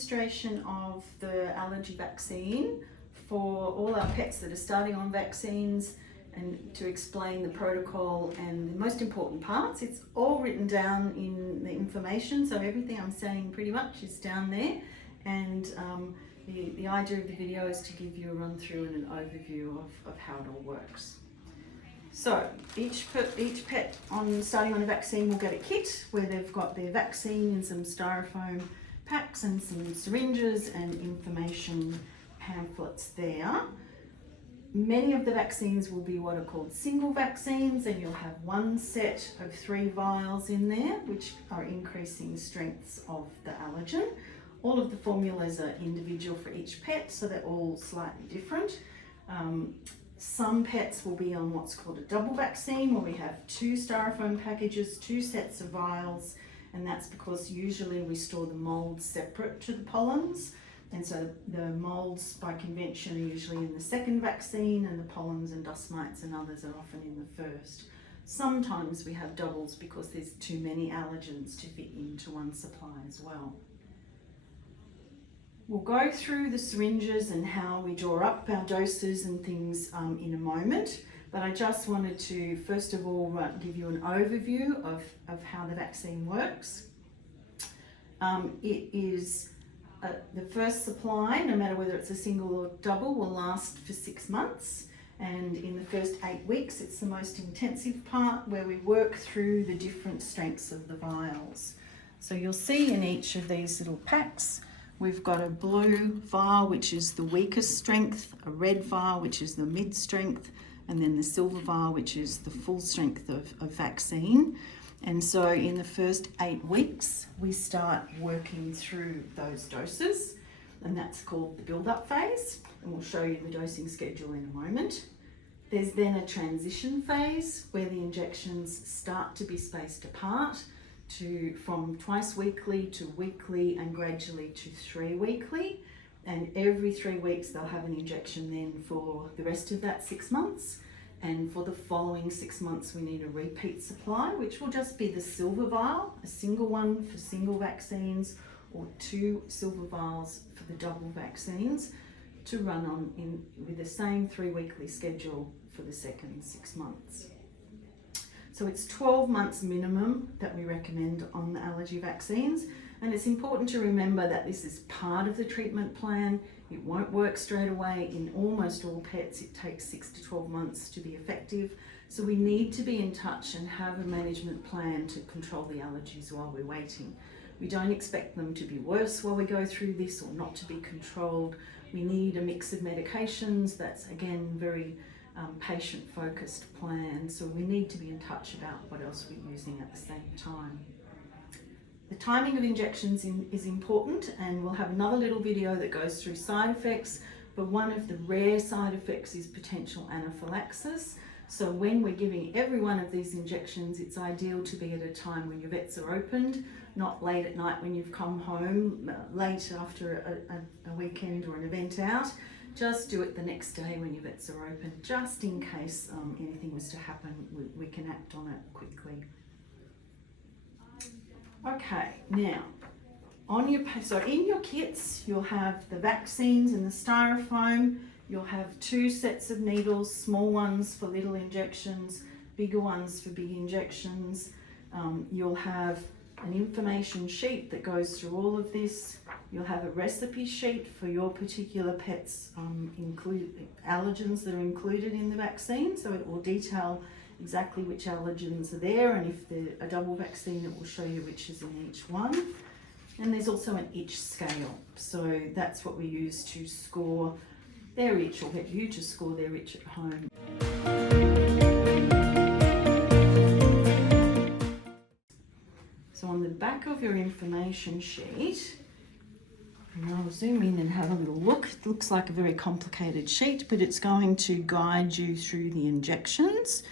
demonstration of the allergy vaccine for all our pets that are starting on vaccines, and to explain the protocol and the most important parts. It's all written down in the information, so everything I'm saying pretty much is down there. And the idea of the video is to give you a run through and an overview of how it all works. So each pet starting on a vaccine will get a kit where they've got their vaccine in some styrofoam packs and some syringes and information pamphlets there. Many of the vaccines will be what are called single vaccines, and you'll have one set of 3 vials in there, which are increasing strengths of the allergen. All of the formulas are individual for each pet, so they're all slightly different. Some pets will be on what's called a double vaccine, where we have 2 styrofoam packages, 2 sets of vials, and that's because usually we store the molds separate to the pollens. And so the molds by convention are usually in the second vaccine, and the pollens and dust mites and others are often in the first. Sometimes we have doubles because there's too many allergens to fit into one supply as well. We'll go through the syringes and how we draw up our doses and things in a moment, but I just wanted to first of all give you an overview of how the vaccine works. It is the first supply, no matter whether it's a single or double, will last for 6 months. And in the first 8 weeks, it's the most intensive part where we work through the different strengths of the vials. So you'll see in each of these little packs, we've got a blue vial, which is the weakest strength, a red vial, which is the mid strength, and then the silver vial, which is the full strength of vaccine. And so in the first 8 weeks, we start working through those doses, and that's called the build-up phase. And we'll show you the dosing schedule in a moment. There's then a transition phase where the injections start to be spaced apart from twice weekly to weekly and gradually to 3 weekly. And every 3 weeks, they'll have an injection then for the rest of that 6 months. And for the following 6 months, we need a repeat supply, which will just be the silver vial, a single one for single vaccines, or 2 silver vials for the double vaccines, to run on with the same 3 weekly schedule for the second 6 months. So it's 12 months minimum that we recommend on the allergy vaccines. And it's important to remember that this is part of the treatment plan. It won't work straight away. In almost all pets, it takes 6 to 12 months to be effective. So we need to be in touch and have a management plan to control the allergies while we're waiting. We don't expect them to be worse while we go through this, or not to be controlled. We need a mix of medications. That's again very patient-focused plan. So we need to be in touch about what else we're using at the same time. The timing of injections is important, and we'll have another little video that goes through side effects, but one of the rare side effects is potential anaphylaxis. So when we're giving every one of these injections, it's ideal to be at a time when your vets are opened, not late at night when you've come home, late after a weekend or an event out. Just do it the next day when your vets are open, just in case anything was to happen, we can act on it quickly. Okay, now in your kits, you'll have the vaccines in the styrofoam. You'll have 2 sets of needles, small ones for little injections, bigger ones for big injections. You'll have an information sheet that goes through all of this. You'll have a recipe sheet for your particular pet's allergens that are included in the vaccine. So it will detail exactly which allergens are there, and if they're a double vaccine, it will show you which is in each one. And there's also an itch scale. So that's what we use to score their itch, or get you to score their itch at home. So on the back of your information sheet, and I'll zoom in and have a little look. It looks like a very complicated sheet, but it's going to guide you through the injections.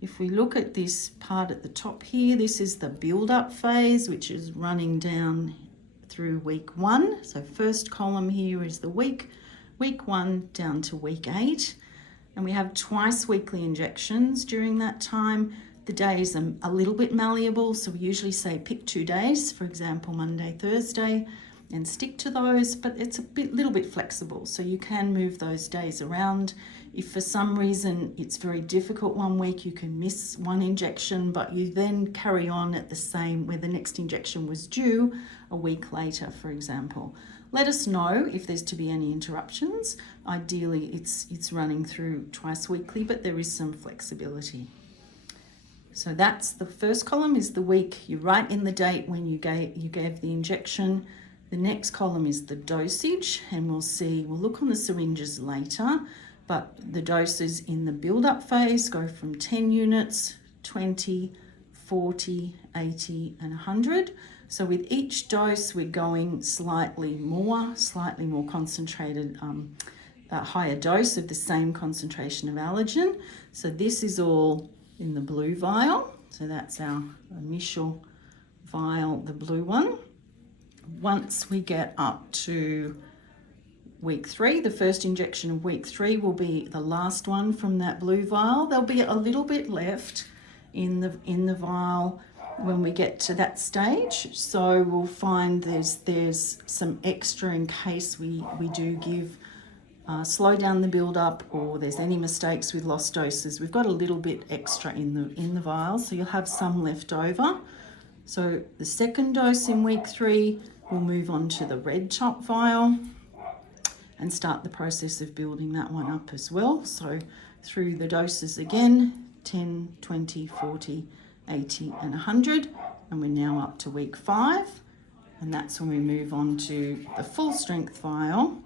If we look at this part at the top here, this is the build-up phase, which is running down through week 1. So first column here is the week 1 down to week 8. And we have twice weekly injections during that time. The days are a little bit malleable, so we usually say pick 2 days, for example, Monday, Thursday. and stick to those, but it's little bit flexible, so you can move those days around. If for some reason it's very difficult one week, you can miss one injection, but you then carry on at the same where the next injection was due a week later, for example. Let us know if there's to be any interruptions. Ideally, it's running through twice weekly, but there is some flexibility. So that's the first column, is the week. You write in the date when you gave the injection. The next column is the dosage, and we'll look on the syringes later, but the doses in the build-up phase go from 10 units, 20, 40, 80, and 100. So with each dose, we're going slightly more concentrated, a higher dose of the same concentration of allergen. So this is all in the blue vial. So that's our initial vial, the blue one. Once we get up to week 3, the first injection of week 3 will be the last one from that blue vial. There'll be a little bit left in the vial when we get to that stage. So we'll find there's some extra in case we do give slow down the build up, or there's any mistakes with lost doses. We've got a little bit extra in the vial, so you'll have some left over. So the second dose in week 3, we'll move on to the red top vial and start the process of building that one up as well. So through the doses again, 10, 20, 40, 80 and 100, and we're now up to week 5, and that's when we move on to the full strength vial.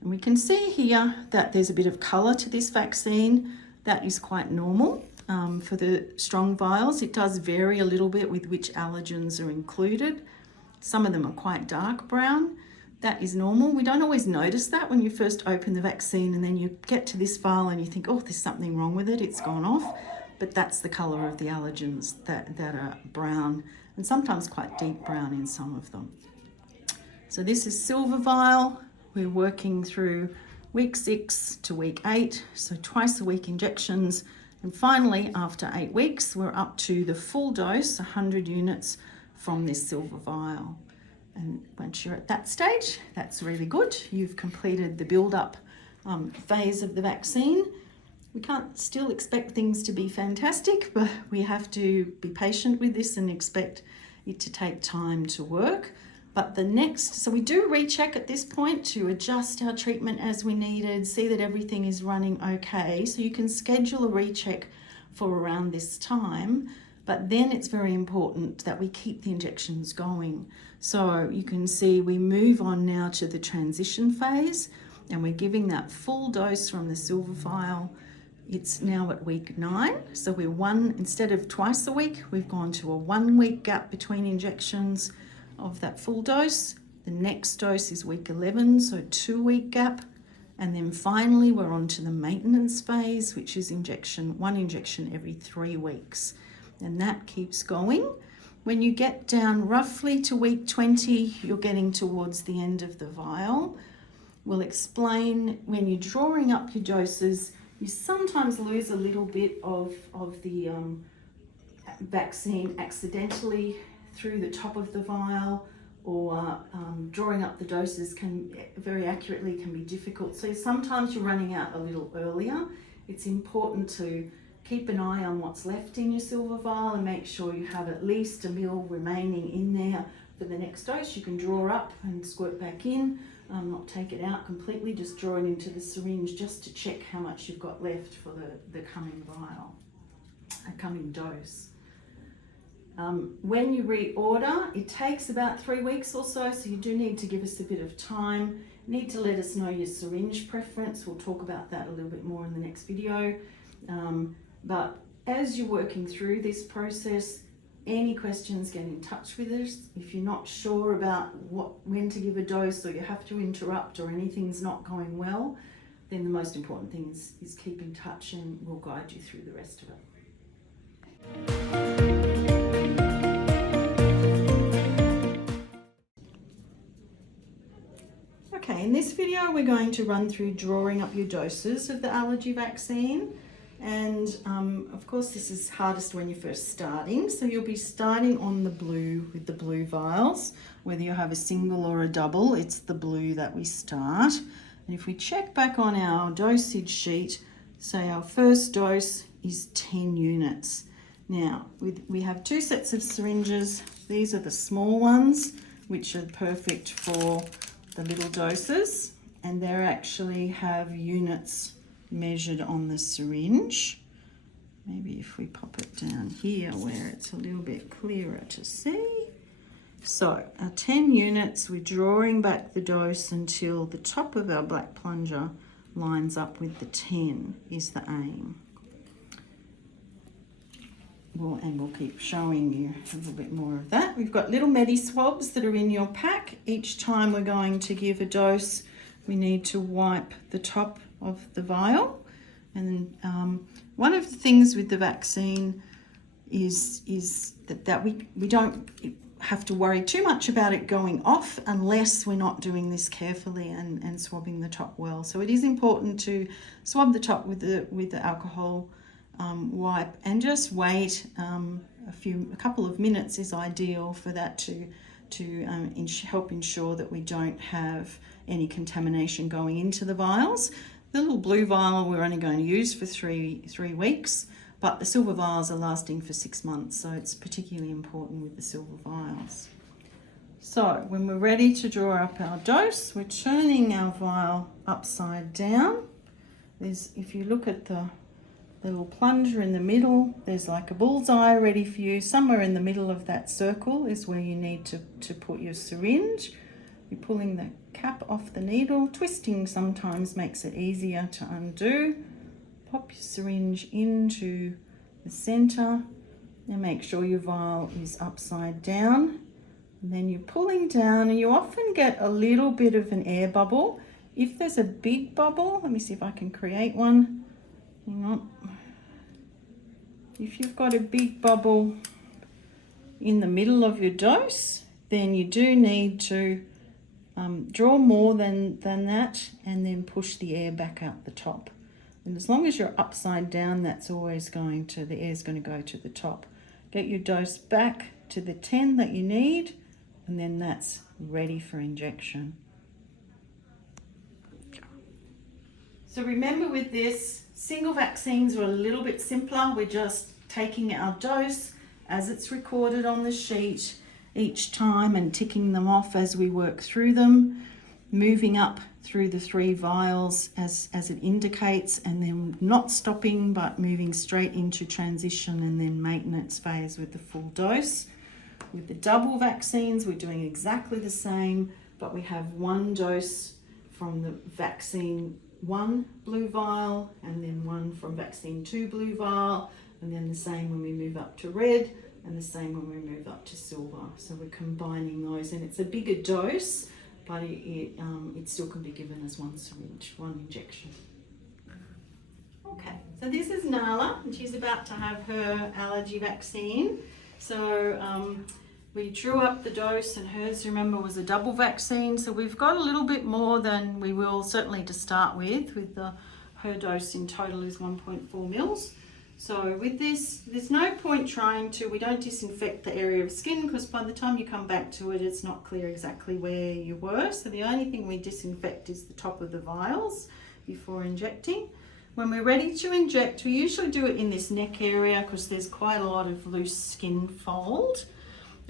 And we can see here that there's a bit of colour to this vaccine. That is quite normal for the strong vials. It does vary a little bit with which allergens are included. Some of them are quite dark brown. That is normal. We don't always notice that when you first open the vaccine, and then you get to this vial and you think, oh, there's something wrong with it, it's gone off. But that's the colour of the allergens that are brown, and sometimes quite deep brown in some of them. So this is silver vial. We're working through week 6 to week 8, so twice a week injections. And finally, after 8 weeks, we're up to the full dose, 100 units from this silver vial. And once you're at that stage, that's really good. You've completed the build-up phase of the vaccine. We can't still expect things to be fantastic, but we have to be patient with this and expect it to take time to work. But so we do recheck at this point to adjust our treatment as we needed, see that everything is running okay. So you can schedule a recheck for around this time, but then it's very important that we keep the injections going. So you can see we move on now to the transition phase, and we're giving that full dose from the silver vial. It's now at week 9, so instead of twice a week, we've gone to a 1 week gap between injections of that full dose. The next dose is week 11, so 2 week gap. And then finally, we're on to the maintenance phase, which is one injection every 3 weeks. And that keeps going. When you get down roughly to week 20, you're getting towards the end of the vial. We'll explain when you're drawing up your doses, you sometimes lose a little bit of the vaccine accidentally through the top of the vial, or drawing up the doses very accurately can be difficult. So sometimes you're running out a little earlier. It's important to keep an eye on what's left in your silver vial and make sure you have at least 1 ml remaining in there for the next dose. You can draw up and squirt back in, not take it out completely, just draw it into the syringe just to check how much you've got left for the coming vial, coming dose. When you reorder, it takes about 3 weeks or so you do need to give us a bit of time. You need to let us know your syringe preference. We'll talk about that a little bit more in the next video. But as you're working through this process, any questions, get in touch with us. If you're not sure about when to give a dose, or you have to interrupt, or anything's not going well, then the most important thing is keep in touch, and we'll guide you through the rest of it. Okay, in this video we're going to run through drawing up your doses of the allergy vaccine. And of course this is hardest when you're first starting, so you'll be starting on the blue with the blue vials. Whether you have a single or a double, it's the blue that we start. And if we check back on our dosage sheet, say our first dose is 10 units. Now we have 2 sets of syringes. These are the small ones, which are perfect for the little doses, and they actually have units measured on the syringe. Maybe if we pop it down here where it's a little bit clearer to see. So our 10 units, we're drawing back the dose until the top of our black plunger lines up with the 10 is the aim. And we'll keep showing you a little bit more of that. We've got little medi swabs that are in your pack. Each time we're going to give a dose, we need to wipe the top of the vial. And one of the things with the vaccine is that we don't have to worry too much about it going off unless we're not doing this carefully and swabbing the top well. So it is important to swab the top with the alcohol wipe and just wait. A couple of minutes is ideal for that to help ensure that we don't have any contamination going into the vials. The little blue vial we're only going to use for three weeks, but the silver vials are lasting for 6 months, so it's particularly important with the silver vials. So when we're ready to draw up our dose, we're turning our vial upside down. If you look at the little plunger in the middle, there's like a bullseye ready for you. Somewhere in the middle of that circle is where you need to put your syringe. You're pulling the cap off the needle. Twisting sometimes makes it easier to undo. Pop your syringe into the center and make sure your vial is upside down. And then you're pulling down, and you often get a little bit of an air bubble. If there's a big bubble, let me see if I can create one. Hang on. If you've got a big bubble in the middle of your dose, then you do need to draw more than that and then push the air back out the top. And as long as you're upside down, that's always the air's going to go to the top. Get your dose back to the 10 that you need, and then that's ready for injection. So remember, with this, single vaccines are a little bit simpler. We're just taking our dose as it's recorded on the sheet each time and ticking them off as we work through them, moving up through the 3 vials as it indicates, and then not stopping but moving straight into transition and then maintenance phase with the full dose. With the double vaccines, we're doing exactly the same, but we have 1 dose from the vaccine 1 blue vial, and then 1 from vaccine 2 blue vial, and then the same when we move up to red, and the same when we move up to silver. So we're combining those, and it's a bigger dose, but it still can be given as 1 syringe, 1 injection. Okay, so this is Nala, and she's about to have her allergy vaccine. So we drew up the dose, and hers, remember, was a double vaccine. So we've got a little bit more than we will certainly to start with her dose in total is 1.4 mils. So with this, there's no point we don't disinfect the area of skin, because by the time you come back to it, it's not clear exactly where you were. So the only thing we disinfect is the top of the vials before injecting. When we're ready to inject, we usually do it in this neck area because there's quite a lot of loose skin fold.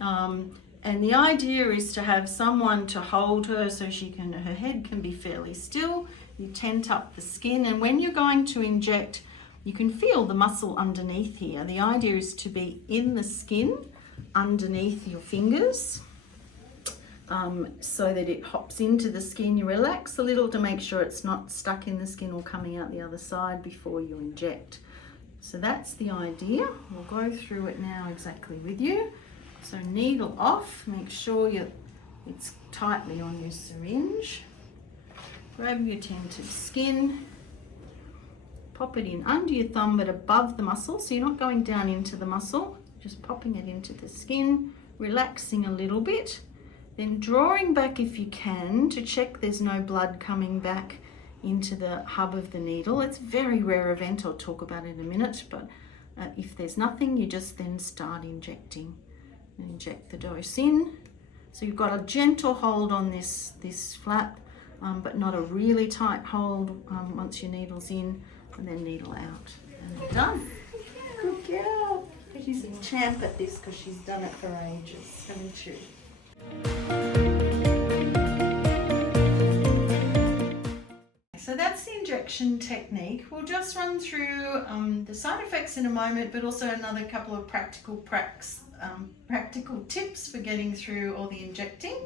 And the idea is to have someone to hold her so her head can be fairly still. You tent up the skin, and when you're going to inject, you can feel the muscle underneath here. The idea is to be in the skin underneath your fingers, so that it hops into the skin. You relax a little to make sure it's not stuck in the skin or coming out the other side before you inject. So that's the idea. We'll go through it now exactly with you. So needle off, make sure it's tightly on your syringe. Grab your tented skin, pop it in under your thumb but above the muscle, so you're not going down into the muscle, just popping it into the skin, relaxing a little bit, then drawing back if you can to check there's no blood coming back into the hub of the needle. It's a very rare event, I'll talk about it in a minute, but if there's nothing, you just then start injecting and inject the dose in. So you've got a gentle hold on this flap, but not a really tight hold once your needle's in, and then needle out. And you're done. Good girl. She's a champ at this because she's done it for ages, haven't you? So that's the injection technique. We'll just run through the side effects in a moment, but also another couple of practical tips for getting through all the injecting.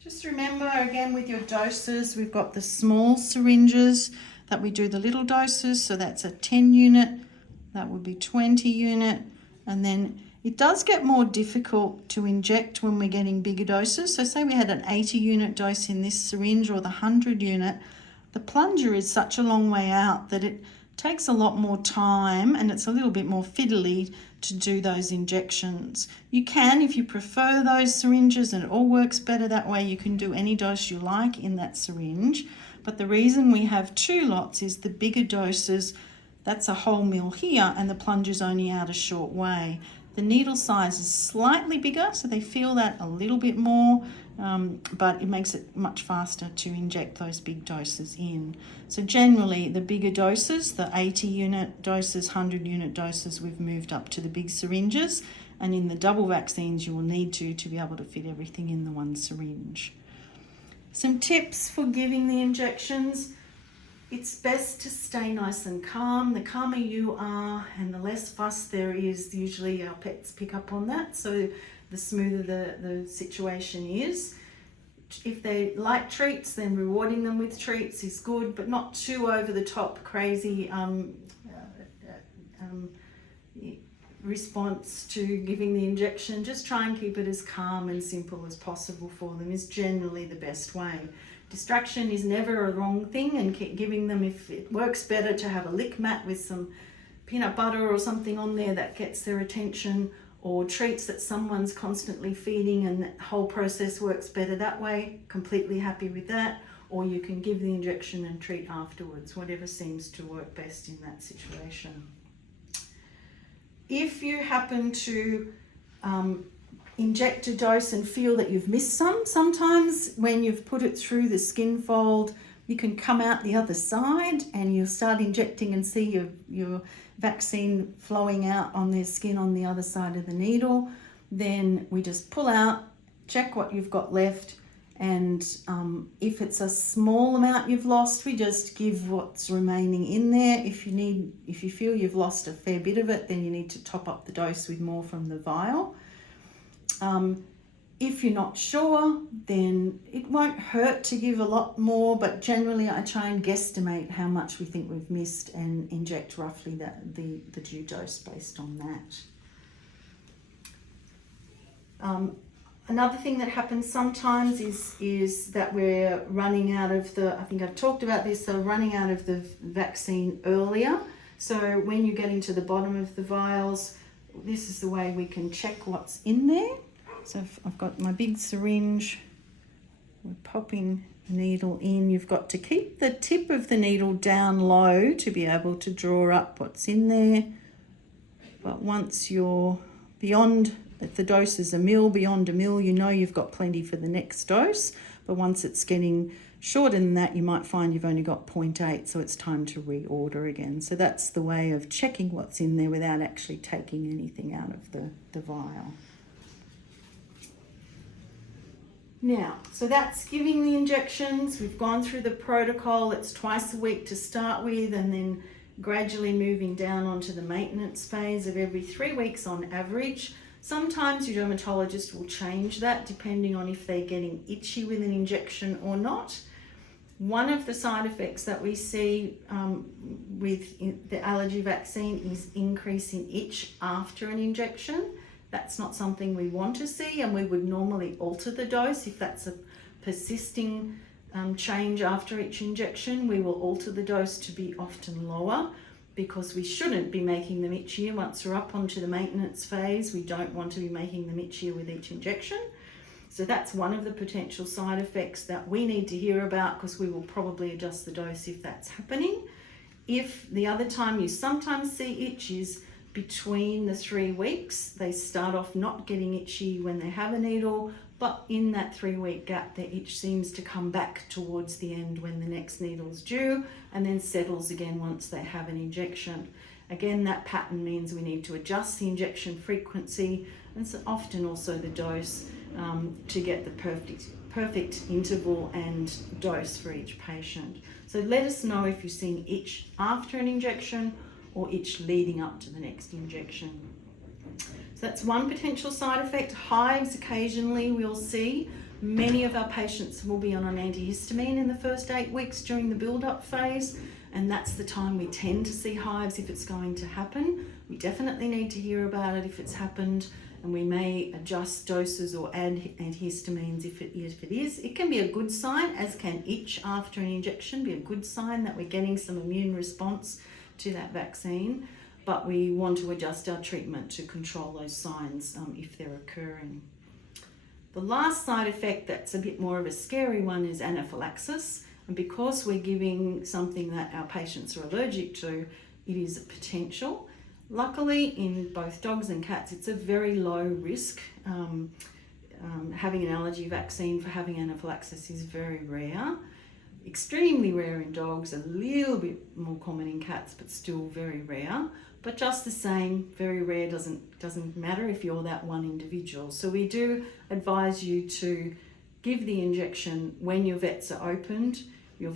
Just remember, again, with your doses, we've got the small syringes that we do the little doses. So that's a 10 unit, that would be 20 unit. And then it does get more difficult to inject when we're getting bigger doses. So say we had an 80 unit dose in this syringe or the 100 unit, the plunger is such a long way out that it takes a lot more time and it's a little bit more fiddly to do those injections. You can, if you prefer those syringes and it all works better that way, you can do any dose you like in that syringe. But the reason we have two lots is the bigger doses, that's a whole mil here, and the plunger's only out a short way. The needle size is slightly bigger, so they feel that a little bit more, but it makes it much faster to inject those big doses in. So generally, the bigger doses, the 80 unit doses, 100 unit doses, we've moved up to the big syringes, and in the double vaccines, you will need to be able to fit everything in the one syringe. Some tips for giving the injections. It's best to stay nice and calm. The calmer you are and the less fuss there is, usually our pets pick up on that, so the smoother the situation is. If they like treats, then rewarding them with treats is good, but not too over the top, crazy response to giving the injection. Just try and keep it as calm and simple as possible for them is generally the best way. Distraction is never a wrong thing, and keep giving them, if it works better to have a lick mat with some peanut butter or something on there that gets their attention, or treats that someone's constantly feeding and that whole process works better that way, completely happy with that. Or you can give the injection and treat afterwards, whatever seems to work best in that situation. If you happen to inject a dose and feel that you've missed some, sometimes when you've put it through the skin fold, you can come out the other side and you'll start injecting and see your vaccine flowing out on their skin on the other side of the needle. Then we just pull out, check what you've got left, and if it's a small amount you've lost, we just give what's remaining in there. If you feel you've lost a fair bit of it, then you need to top up the dose with more from the vial. If you're not sure, then it won't hurt to give a lot more, but generally I try and guesstimate how much we think we've missed and inject roughly the due dose based on that. Another thing that happens sometimes is that we're running out of I think I've talked about this, so running out of the vaccine earlier. So when you're getting to the bottom of the vials, this is the way we can check what's in there. So I've got my big syringe, we're popping the needle in. You've got to keep the tip of the needle down low to be able to draw up what's in there. But once you're beyond, if the dose is beyond a mil, you know you've got plenty for the next dose. But once it's getting shorter than that, you might find you've only got 0.8, so it's time to reorder again. So that's the way of checking what's in there without actually taking anything out of the vial. Now, so that's giving the injections. We've gone through the protocol. It's twice a week to start with, and then gradually moving down onto the maintenance phase of every 3 weeks on average. Sometimes your dermatologist will change that depending on if they're getting itchy with an injection or not. One of the side effects that we see with the allergy vaccine is increase in itch after an injection. That's not something we want to see, and we would normally alter the dose if that's a persisting change after each injection. We will alter the dose to be often lower because we shouldn't be making them itchier. Once we're up onto the maintenance phase, we don't want to be making them itchier with each injection. So that's one of the potential side effects that we need to hear about, because we will probably adjust the dose if that's happening. If the other time you sometimes see itch is between the 3 weeks, they start off not getting itchy when they have a needle, but in that 3-week gap, their itch seems to come back towards the end when the next needle's due, and then settles again once they have an injection. Again, that pattern means we need to adjust the injection frequency and so often also the dose to get the perfect interval and dose for each patient. So let us know if you're seeing itch after an injection or itch leading up to the next injection. So that's one potential side effect. Hives occasionally we'll see. Many of our patients will be on an antihistamine in the first 8 weeks during the build-up phase, and that's the time we tend to see hives if it's going to happen. We definitely need to hear about it if it's happened, and we may adjust doses or add antihistamines if it is. It can be a good sign, as can itch after an injection be a good sign that we're getting some immune response to that vaccine, but we want to adjust our treatment to control those signs if they're occurring. The last side effect that's a bit more of a scary one is anaphylaxis, and because we're giving something that our patients are allergic to, it is a potential. Luckily, in both dogs and cats, it's a very low risk. Having an allergy vaccine for having anaphylaxis is very rare. Extremely rare in dogs, a little bit more common in cats, but still very rare. But just the same, very rare doesn't matter if you're that one individual. So we do advise you to give the injection when your vets are opened. Your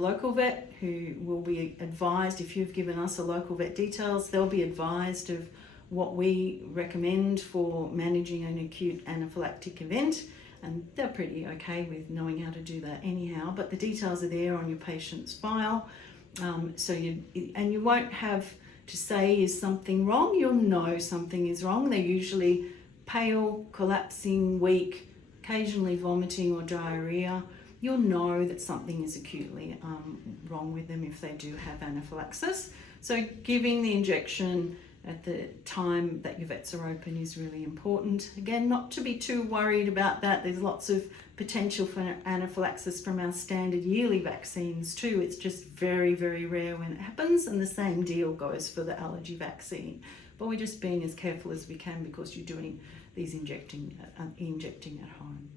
local vet, who will be advised, if you've given us a local vet details, they'll be advised of what we recommend for managing an acute anaphylactic event, and they're pretty okay with knowing how to do that anyhow, but the details are there on your patient's file. So you won't have to say, is something wrong? You'll know something is wrong. They're usually pale, collapsing, weak, occasionally vomiting or diarrhea. You'll know that something is acutely wrong with them if they do have anaphylaxis. So giving the injection at the time that your vets are open is really important. Again, not to be too worried about that. There's lots of potential for anaphylaxis from our standard yearly vaccines too. It's just very, very rare when it happens, and the same deal goes for the allergy vaccine. But we're just being as careful as we can because you're doing these injecting at home.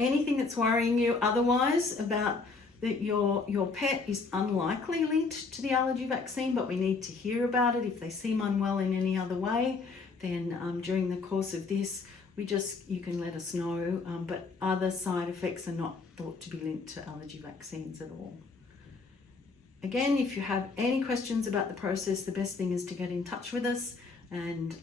Anything that's worrying you otherwise about that your pet is unlikely linked to the allergy vaccine, but we need to hear about it. If they seem unwell in any other way, then during the course of this, you can let us know, but other side effects are not thought to be linked to allergy vaccines at all. Again, if you have any questions about the process, the best thing is to get in touch with us, and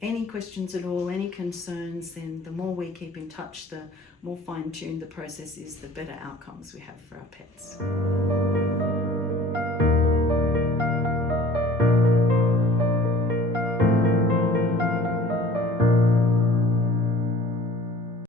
any questions at all, any concerns, then the more we keep in touch, the more fine-tuned the process is, the better outcomes we have for our pets.